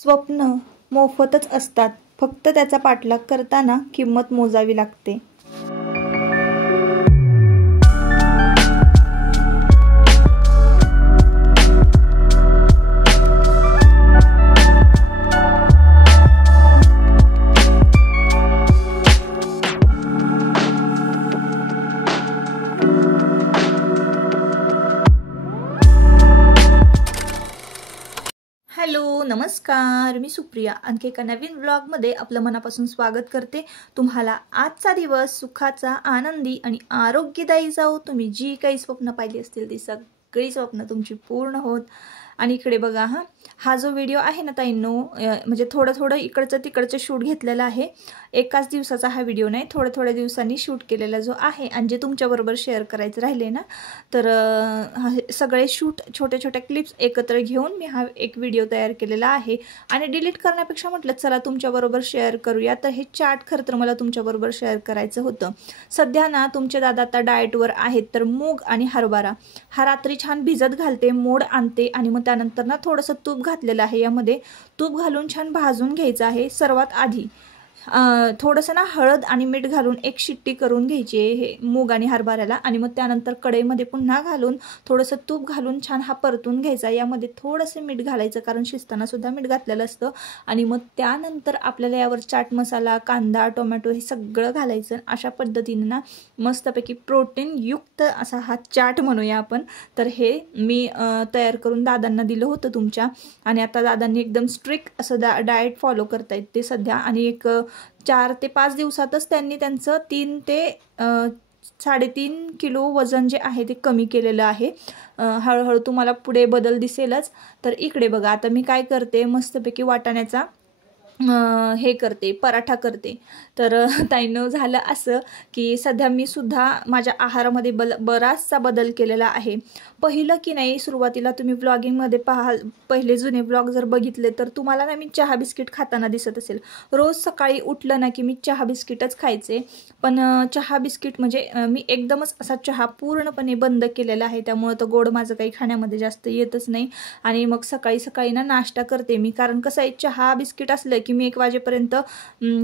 स्वप्न मोफतच असतात, फक्त त्याचा पाठलाग करताना किंमत मोजावी लागते. हॅलो, नमस्कार. मी सुप्रिया आणखी एका नवीन व्लॉगमध्ये आपलं मनापासून स्वागत करते. तुम्हाला आजचा दिवस सुखाचा, आनंदी आणि आरोग्यदायी जाओ. तुम्ही जी काही स्वप्न पाहिली असतील ती सगळी स्वप्न तुमची पूर्ण होत. आणि इकडे बघा, हा जो व्हिडिओ आहे ना ताईंनो, म्हणजे थोडं इकडचं तिकडचं शूट घेतलेलं आहे. एकाच दिवसाचा हा व्हिडिओ नाही, थोड्या दिवसांनी शूट केलेला जो आहे आणि जे तुमच्याबरोबर शेअर करायचं राहिले ना, तर सगळे शूट छोट्या क्लिप्स एकत्र घेऊन मी हा एक व्हिडिओ तयार केलेला आहे. आणि डिलीट करण्यापेक्षा म्हटलं चला तुमच्याबरोबर शेअर करूया. तर हे चार्ट खरं तर मला तुमच्याबरोबर शेअर करायचं होतं. सध्या ना तुमचे दादा आता डाएटवर आहेत, तर मूग आणि हरभरा हा रात्री छान भिजत घालते, मोड आणते आणि मग त्यानंतर ना थोडंसं तूप घातलेलं आहे. यामध्ये तूप घालून छान भाजून घ्यायचं आहे. सर्वात आधी थोडंसं ना हळद आणि मीठ घालून एक शिट्टी करून घ्यायची आहे हे मूग आणि हरभऱ्याला. आणि मग त्यानंतर कढईमध्ये पुन्हा घालून थोडंसं तूप घालून छान हा परतून घ्यायचा. यामध्ये थोडंसं मीठ घालायचं, कारण शिजताना सुद्धा मीठ घातलेलं असतं. आणि मग त्यानंतर आपल्याला यावर चाट मसाला, कांदा, टोमॅटो हे सगळं घालायचं. अशा पद्धतीने ना मस्तपैकी प्रोटीनयुक्त असा हा चाट म्हणूया आपण. तर हे मी तयार करून दादांना दिलं होतं तुमच्या. आणि आता दादांनी एकदम स्ट्रिक्ट असं डाएट फॉलो करतायत ते सध्या. आणि एक 4 ते 5 दिवसातच त्यांनी त्यांचं 3 ते 3.5 किलो वजन जे आहे ते कमी केलेलं आहे. हळूहळू तुम्हाला पुढे बदल दिसेलच. तर इकडे बघा, आता मी काय करते, मस्तपैकी वाटाण्याचा हे करते, पराठा करते. तर ताईंनो झालं असं की सध्या मी सुद्धा माझ्या आहारामध्ये बराचसा बदल केलेला आहे. पहिलं की नाही, सुरुवातीला तुम्ही व्लॉगिंगमध्ये पहिले जुने व्लॉग जर बघितले तर तुम्हाला ना मी चहा बिस्किट खाताना दिसत असेल. रोज सकाळी उठलं ना की मी चहा बिस्किटच खायचे. पण चहा बिस्किट म्हणजे मी एकदमच असा चहा पूर्णपणे बंद केलेला आहे. त्यामुळं तर गोड माझं काही खाण्यामध्ये जास्त येतच नाही. आणि मग सकाळी ना नाश्ता करते मी, कारण कसं आहे, चहा बिस्किट असलं की मी 1 वाजेपर्यंत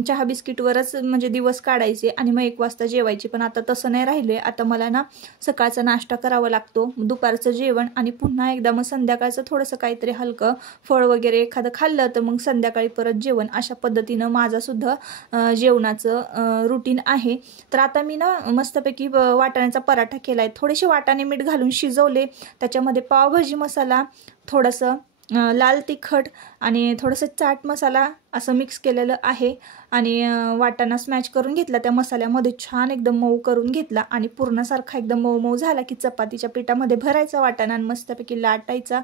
चहा बिस्किटवरच म्हणजे दिवस काढायचे आणि मग 1 वाजता जेवायची. पण आता तसं नाही राहिले. आता मला ना सकाळचा नाश्ता करावा लागतो, दुपारचं जेवण आणि पुन्हा एकदा मग संध्याकाळचं थोडंसं काहीतरी हलकं फळ वगैरे एखादं खाल्लं तर मग संध्याकाळी परत जेवण. अशा पद्धतीनं माझं सुद्धा जेवणाचं रुटीन आहे. तर आता मी ना मस्तपैकी वाटाण्याचा पराठा केलाय. थोडेसे वाटाणे मीठ घालून शिजवले. त्याच्यामध्ये पावभाजी मसाला, थोडंसं लाल तिखट आणि थोडंसं चाट मसाला असं मिक्स केलेलं आहे. आणि वाटाणा स्मॅश करून घेतला, त्या मसाल्यामध्ये छान एकदम मऊ करून घेतला. आणि पूर्णासारखा एकदम मऊ झाला की चपातीच्या पिठामध्ये भरायचा वाटाणा आणि मस्तपैकी लाटायचा,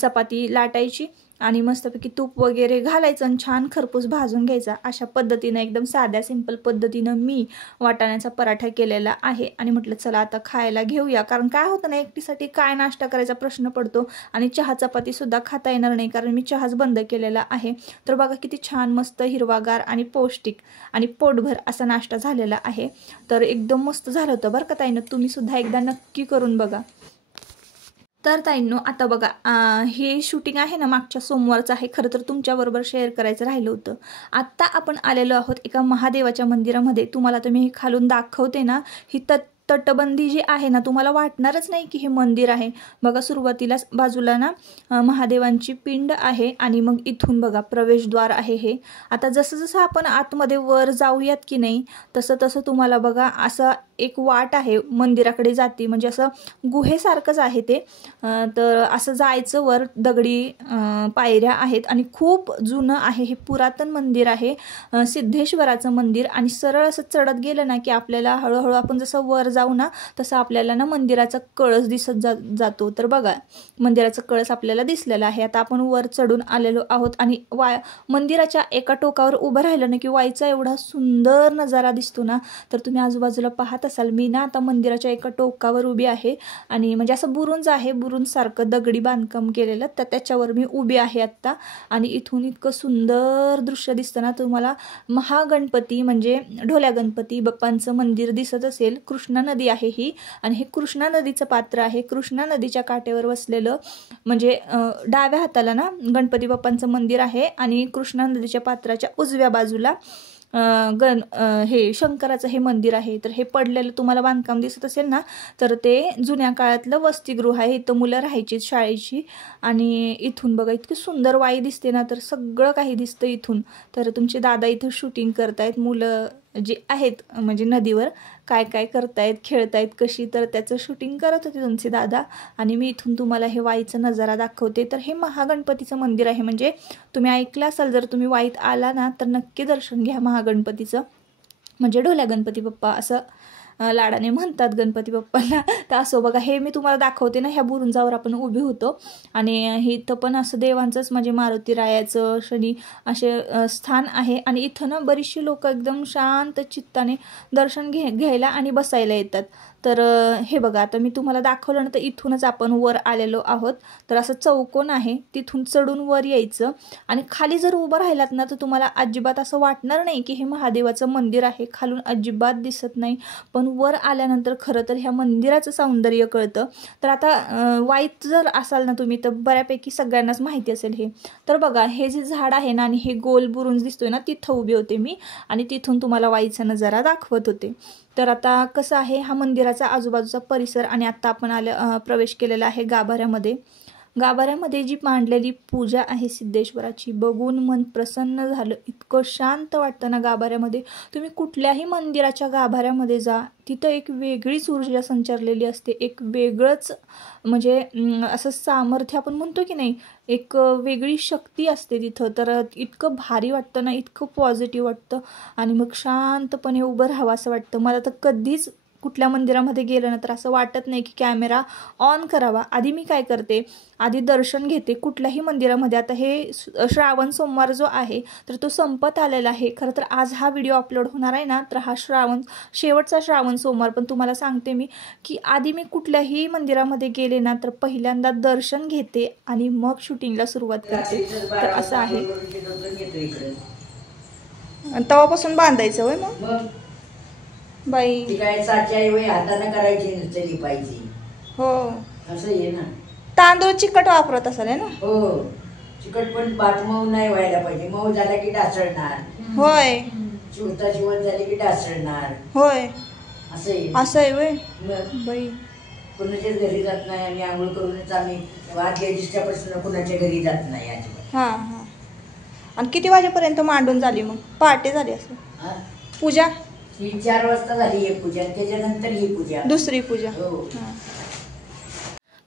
चपाती लाटायची आणि मस्तपैकी तूप वगैरे घालायचं आणि छान खरपूस भाजून घ्यायचा. अशा पद्धतीनं एकदम साध्या सिंपल पद्धतीनं मी वाटाण्याचा पराठा केलेला आहे. आणि म्हटलं चला आता खायला घेऊया, कारण काय होतं ना, एकटीसाठी काय नाश्ता करायचा प्रश्न पडतो आणि चहा चपाती सुद्धा खाता येणार नाही, कारण मी चहाच बंद केलेला आहे. तर बघा किती छान मस्त हिरवागार आणि पौष्टिक आणि पोटभर असा नाश्ता झालेला आहे. तर एकदम मस्त झालं होतं बरं का ताईंनो, तुम्ही सुद्धा एकदा नक्की करून बघा. तर ताईंनो आता बघा, हे शूटिंग आहे ना मागच्या सोमवारचं आहे. खरं तर तुमच्याबरोबर शेअर करायचं राहिलं होतं. आत्ता आपण आलेलो आहोत एका महादेवाच्या मंदिरामध्ये. तुम्हाला तर मी हे खालून दाखवते ना, ही तटबंदी जी आहे ना, तुम्हाला वाटणारच नाही की हे मंदिर आहे. बघा, सुरुवातीला बाजूला ना महादेवांची पिंड आहे आणि मग इथून बघा प्रवेशद्वार आहे हे. आता जसं आपण आतमध्ये वर जाऊयात की नाही, तसं तुम्हाला बघा असं एक वाट आहे मंदिराकडे जाती, म्हणजे असं गुहेसारखंच आहे ते. तर असं जायचं वर, दगडी पायऱ्या आहेत आणि खूप जुनं आहे हे, पुरातन मंदिर आहे, सिद्धेश्वराचं मंदिर. आणि सरळ असं चढत गेलं ना की आपल्याला हळूहळू आपण जसं वर जाऊ ना तसं आपल्याला ना मंदिराचा कळस दिसत जातो. तर बघा, मंदिराचा कळस आपल्याला दिसलेला आहे. आता आपण वर चढून आलेलो आहोत आणि मंदिराच्या एका टोकावर उभं राहिलं ना की वाईचा एवढा सुंदर नजारा दिसतो ना. तर तुम्ही आजूबाजूला पाहत असाल, मी ना आता मंदिराच्या एका टोकावर उभी आहे आणि म्हणजे असं बुरुंज आहे, बुरुंजसारखं दगडी बांधकाम केलेलं, तर त्याच्यावर मी उभी आहे आत्ता. आणि इथून इतकं सुंदर दृश्य दिसतं ना तुम्हाला. महागणपती म्हणजे ढोल्या गणपती बाप्पांचं मंदिर दिसत असेल. कृष्णा नदी आहे ही आणि हे कृष्णा नदीचं पात्र आहे. कृष्णा नदीच्या काठेवर वसलेलं म्हणजे डाव्या हाताला ना गणपती बाप्पांचं मंदिर आहे आणि कृष्णा नदीच्या पात्राच्या उजव्या बाजूला हे शंकराचं हे मंदिर आहे. तर हे पडलेलं तुम्हाला बांधकाम दिसत असेल ना, तर ते जुन्या काळातलं वसतिगृह आहे. इथं मुलं राहायची शाळेची. आणि इथून बघा इतकी सुंदर वाई दिसते ना, तर सगळं काही दिसतं इथून. तर तुमचे दादा इथं शूटिंग करतायत, मुलं जे आहेत म्हणजे नदीवर काय काय करतायत, खेळतायत कशी, तर त्याचं शूटिंग करत होते तुमचे दादा. आणि मी इथून तुम्हाला हे वाईचा नजारा दाखवते. तर हे महागणपतीचं मंदिर आहे. म्हणजे तुम्ही ऐकलं असाल, जर तुम्ही वाईत आला ना तर नक्की दर्शन घ्या महागणपतीचं. म्हणजे ढोल्या गणपती बाप्पा असं लाडाने म्हणतात गणपती बाप्पाला. तर असो बघा, हे मी तुम्हाला दाखवते ना, ह्या बुरुंजावर आपण उभे होतो आणि हे इथं पण असं देवांचंच म्हणजे मारुती रायाचं शनी असे स्थान आहे. आणि इथं ना बरीचशी लोक एकदम शांत चित्ताने दर्शन घ्यायला आणि बसायला येतात. तर हे बघा, आता मी तुम्हाला दाखवलं ना, तर इथूनच आपण वर आलेलो आहोत. तर असं चौकोन आहे, तिथून चढून वर यायचं आणि खाली जर उभं राहिलात ना तर तुम्हाला अजिबात असं वाटणार नाही की हे महादेवाचं मंदिर आहे. खालून अजिबात दिसत नाही, पण वर आल्यानंतर खरं तर ह्या मंदिराचं सौंदर्य कळतं. तर आता वाईत जर असाल ना तुम्ही, तर बऱ्यापैकी सगळ्यांनाच माहिती असेल हे. तर बघा, हे जे झाड आहे ना आणि हे गोल बुरुंज दिसतोय ना, तिथं उभे होते मी आणि तिथून तुम्हाला वाईचा नजारा दाखवत होते. तर आता कसं आहे, हा मंदिराचा आजूबाजूचा परिसर आणि आता आपण प्रवेश केलेला आहे गाभाऱ्यामध्ये. गाभाऱ्यामध्ये जी मांडलेली पूजा आहे सिद्धेश्वराची, बघून मन प्रसन्न झालं. इतकं शांत वाटतं ना गाभाऱ्यामध्ये. तुम्ही कुठल्याही मंदिराच्या गाभाऱ्यामध्ये जा, तिथं एक वेगळीच ऊर्जा संचारलेली असते, एक वेगळंच म्हणजे असं सामर्थ्य आपण म्हणतो की नाही, एक वेगळी शक्ती असते तिथं. तर इतकं भारी वाटतं ना, इतकं पॉझिटिव्ह वाटतं आणि मग शांतपणे उभं राहावं असं वाटतं. मला तर कधीच कुठल्या मंदिरामध्ये गेलं ना तर असं वाटत नाही की कॅमेरा ऑन करावा. आधी मी काय करते, आधी दर्शन घेते कुठल्याही मंदिरामध्ये. आता हे श्रावण सोमवार जो आहे तर तो संपत आलेला आहे. खरं तर आज हा व्हिडिओ अपलोड होणार आहे ना, तर हा शेवटचा श्रावण सोमवार. पण तुम्हाला सांगते मी की आधी मी कुठल्याही मंदिरामध्ये गेले ना तर पहिल्यांदा दर्शन घेते आणि मग शूटिंगला सुरुवात करते. तर असं आहे. तेव्हापासून बांधायचं होय मग बाई, ती काय साच्याऐवजी हाताने करायची नुसती पाहिजे. हो असं आहे ना. तांदूळ चिकट वापरत असेल ना. हो, चिकट पण भात मऊ नाही व्हायला पाहिजे. मऊ झाला की डासळणार. होय, शिवता शिवण झाली की डासळणार. होय, असं आहे. असं आहे होय बाई. कुणाच्याच घरी जात नाही आणि आंघोळ करूनच आम्ही आदल्या दिवसापासून कुणाच्या घरी जात नाही अजिबात. हां हां. आणि किती वाजेपर्यंत मांडून झाली मग? पहाटे झाली असं पूजा? 4 वाजता झाली एक पूजा, त्याच्यानंतर ही पूजा, दुसरी पूजा. हो.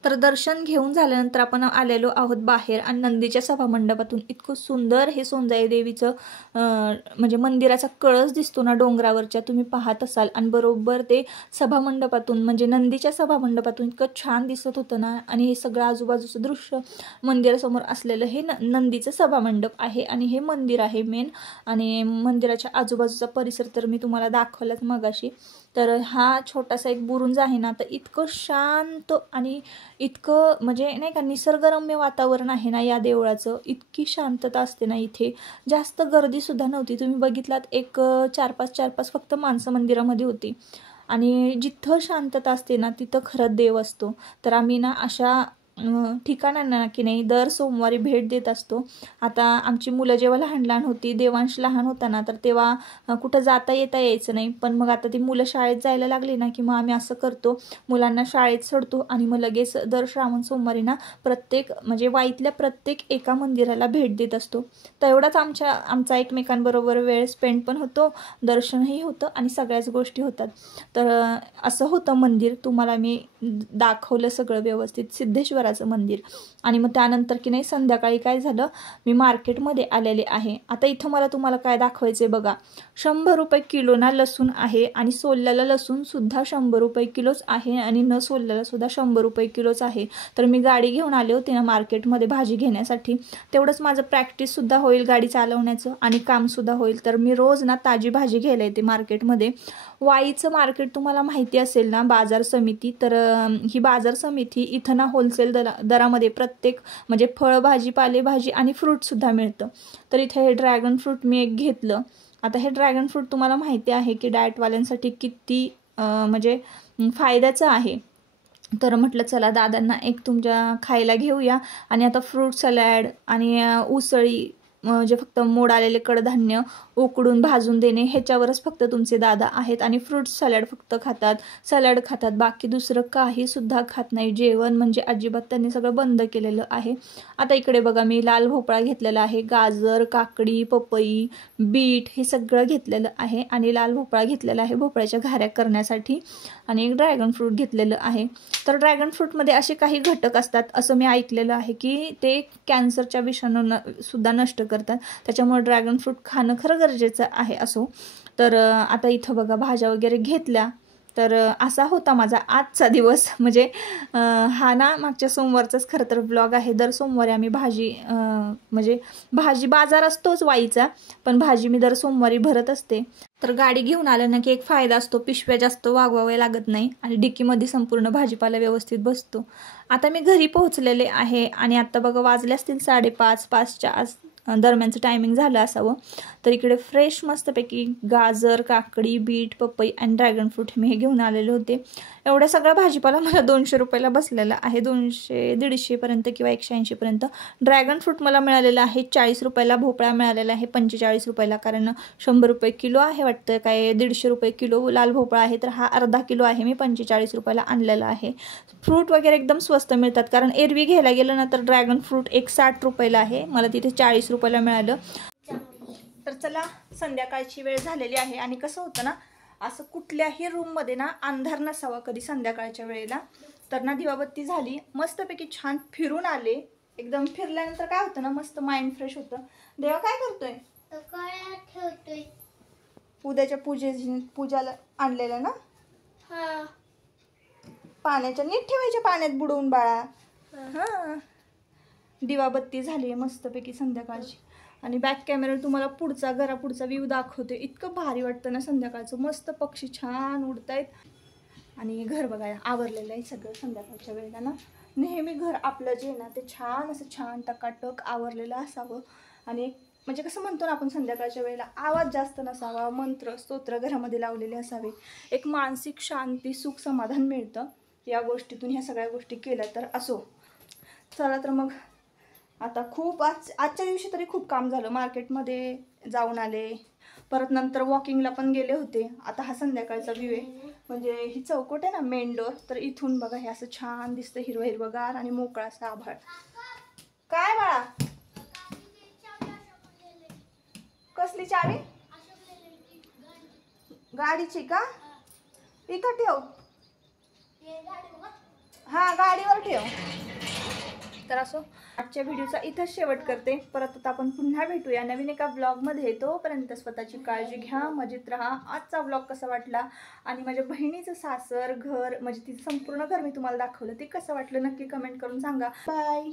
तर दर्शन घेऊन झाल्यानंतर आपण आलेलो आहोत बाहेर आणि नंदीच्या सभामंडपातून इतकं सुंदर हे सोनजाई देवीचं म्हणजे मंदिराचा कळस दिसतो ना डोंगरावरच्या, तुम्ही पाहत असाल. आणि बरोबर ते सभामंडपातून म्हणजे नंदीच्या सभामंडपातून इतकं छान दिसत होतं ना. आणि हे सगळं आजूबाजूचं दृश्य मंदिरासमोर असलेलं हे नंदीचं सभामंडप आहे आणि हे मंदिर आहे मेन. आणि मंदिराच्या आजूबाजूचा परिसर तर मी तुम्हाला दाखवलाच मगाशी. तर हा छोटासा एक बुरुंज आहे ना, तर इतकं शांत आणि इतकं म्हणजे नाही का निसर्गरम्य वातावरण आहे ना या देवळाचं. इतकी शांतता असते ना इथे, जास्त गर्दीसुद्धा नव्हती. तुम्ही बघितलात एक 4-5 फक्त माणसं मंदिरामध्ये होती. आणि जिथं शांतता असते ना तिथं खरंच देव असतो. तर आम्ही ना अशा ठिकाणांना की नाही दर सोमवारी भेट देत असतो. आता आमची मुलं जेव्हा लहान होती, देवांश लहान होता ना, तर तेव्हा कुठं जाता यायचं नाही. पण मग आता ती मुलं शाळेत जायला लागली ना की मग आम्ही असं करतो, मुलांना शाळेत सोडतो आणि मग लगेच दर श्रावण सोमवारी ना प्रत्येक म्हणजे वाईतल्या प्रत्येक एका मंदिराला भेट देत असतो. तर एवढाच आमचा एकमेकांबरोबर वेळ स्पेंड पण होतो, दर्शनही होतं आणि सगळ्याच गोष्टी होतात. तर असं होतं मंदिर. तुम्हाला मी दाखवलं सगळं व्यवस्थित. सिद्धेश्वर शनिश्चराचं मंदिर. आणि मग त्यानंतर की नाही संध्याकाळी काय झालं, मी मार्केटमध्ये आलेले आहे. आता इथं मला तुम्हाला काय दाखवायचं आहे बघा, 100 रुपये किलोना लसूण आहे आणि सोललेला लसूणसुद्धा 100 रुपये किलोच आहे आणि न सोललेला सुद्धा 100 रुपये किलोच आहे. तर मी गाडी घेऊन आले होते ना मार्केटमध्ये भाजी घेण्यासाठी, तेवढंच माझं प्रॅक्टिससुद्धा होईल गाडी चालवण्याचं आणि कामसुद्धा होईल. तर मी रोज ना ताजी भाजी घ्यायला येते मार्केटमध्ये. वाईचं मार्केट तुम्हाला माहिती असेल ना, बाजार समिती, तर ही बाजार समिती इथं ना होलसेल दरामध्ये प्रत्येक म्हणजे फळभाजी, पालेभाजी आणि फ्रूटसुद्धा मिळतं. तर इथे हे ड्रॅगन फ्रूट मी एक घेतलं. आता हे ड्रॅगन फ्रूट तुम्हाला माहिती आहे की डाएटवाल्यांसाठी किती म्हणजे फायद्याचं आहे. तर म्हटलं चला दादांना एक तुमच्या खायला घेऊया. आणि आता फ्रूट सलॅड आणि उसळी म्हणजे फक्त मोड आलेले कडधान्य उकडून भाजून देणे ह्याच्यावरच फक्त तुमचे दादा आहेत. आणि फ्रूट सॅलड फक्त खातात, सॅलड खातात, बाकी दुसरं काही सुद्धा खात नाही. जेवण म्हणजे अजिबात त्यांनी सगळं बंद केलेलं आहे. आता इकडे बघा मी लाल भोपळा घेतलेला आहे, गाजर, काकडी, पपई, बीट हे सगळं घेतलेलं आहे. आणि लाल भोपळा घेतलेला आहे भोपळ्याच्या घाऱ्या करण्यासाठी. आणि एक ड्रॅगन फ्रूट घेतलेलं आहे. तर ड्रॅगन फ्रूटमध्ये असे काही घटक असतात असं मी ऐकलेलं आहे की ते कॅन्सरच्या विषाणूंना सुद्धा नष्ट करतात. त्याच्यामुळे ड्रॅगन फ्रूट खाणं खरं गरजेचं आहे असो. तर आता इथं बघा भाज्या वगैरे घेतल्या. तर असा होता माझा आजचा दिवस. म्हणजे हा ना मागच्या सोमवारचाच खरं तर ब्लॉग आहे. दर सोमवारी आम्ही भाजी म्हणजे भाजी बाजार असतोच वाईचा, पण भाजी मी दर सोमवारी भरत असते. तर गाडी घेऊन आलं ना की एक फायदा असतो, पिशव्या जास्त वागवावे लागत नाही आणि डिक्कीमध्ये संपूर्ण भाजीपाला व्यवस्थित बसतो. आता मी घरी पोहोचलेले आहे आणि आता बघा वाजले असतील 5:30, 5च्या दरम्यानचं टायमिंग झालं असावं. तर इकडे फ्रेश मस्तपैकी गाजर, काकडी, बीट, पपई आणि ड्रॅगन फ्रूट मी हे घेऊन आलेले होते. एवढा सगळा भाजीपाला मला 200 रुपयाला बसलेला आहे. 200-150 किंवा 180 पर्यंत. ड्रॅगन फ्रूट मला मिळालेला आहे 40 रुपयाला, भोपळा मिळालेला आहे 45 रुपयाला, कारण 100 रुपये किलो आहे वाटतं, काय 150 रुपये किलो लाल भोपळा आहे. तर हा अर्धा किलो आहे, मी 45 रुपयाला आणलेला आहे. फ्रूट वगैरे एकदम स्वस्त मिळतात, कारण एरवी घ्यायला गेलं ना तर ड्रॅगन फ्रूट एक 60 रुपयाला आहे, मला तिथे 40 रुपयाला मिळालं. तर चला संध्याकाळची वेळ झालेली आहे आणि कसं होतं ना, असं कुठल्याही रूममध्ये ना अंधार नसावा कधी संध्याकाळच्या वेळेला. तर ना दिवाबत्ती झाली, मस्तपैकी छान फिरून आले. एकदम फिरल्यानंतर काय होतं ना, मस्त माइंड फ्रेश होतं. देवा काय करतोय? ठेवतोय उद्याच्या पूजाला आणलेलं ना. पाण्याच्या नीट ठेवायच्या, पाण्यात बुडवून बाळा. हां, दिवाबत्ती झाली आहे मस्तपैकी संध्याकाळची. आणि बॅक कॅमेरा तुम्हाला घरापुढचा व्ह्यू दाखवते. इतकं भारी वाटतं ना संध्याकाळचं, मस्त पक्षी छान उडतायत. आणि घर बघा आवरलेलं आहे सगळं संध्याकाळच्या वेळेला ना. नेहमी घर आपलं जे ना ते छान असं छान टकाटक आवरलेलं असावं. आणि म्हणजे कसं म्हणतो ना आपण संध्याकाळच्या वेळेला आवाज जास्त नसावा, मंत्र स्तोत्र घरामध्ये लावलेले असावे. एक मानसिक शांती, सुख, समाधान मिळतं या गोष्टीतून. ह्या सगळ्या गोष्टी केल्या तर असो. चला तर मग आता खूप आजच्या दिवशी तरी खूप काम झालं. मार्केटमध्ये जाऊन आले, परत नंतर वॉकिंगला पण गेले होते. आता हा संध्याकाळचा व्ह्यू आहे, म्हणजे ही चौकट आहे ना मेन डोर, तर इथून बघा हे असं छान दिसतं, हिरवगार आणि मोकळा असा आभाळ. काय बाळा, कसली चावी? गाडीची का? इथं ठेव. हा गाडीवर ठेव. तर असो आजच्या व्हिडिओचा इथंच शेवट करते. परत आता आपण पुन्हा भेटूया नवीन एका ब्लॉगमध्ये. तोपर्यंत स्वतःची काळजी घ्या, मजेत राहा. आजचा ब्लॉग कसा वाटला आणि माझ्या बहिणीचं सासर घर म्हणजे तिचं संपूर्ण घर मी तुम्हाला दाखवलं, ते कसं वाटलं नक्की कमेंट करून सांगा. बाय.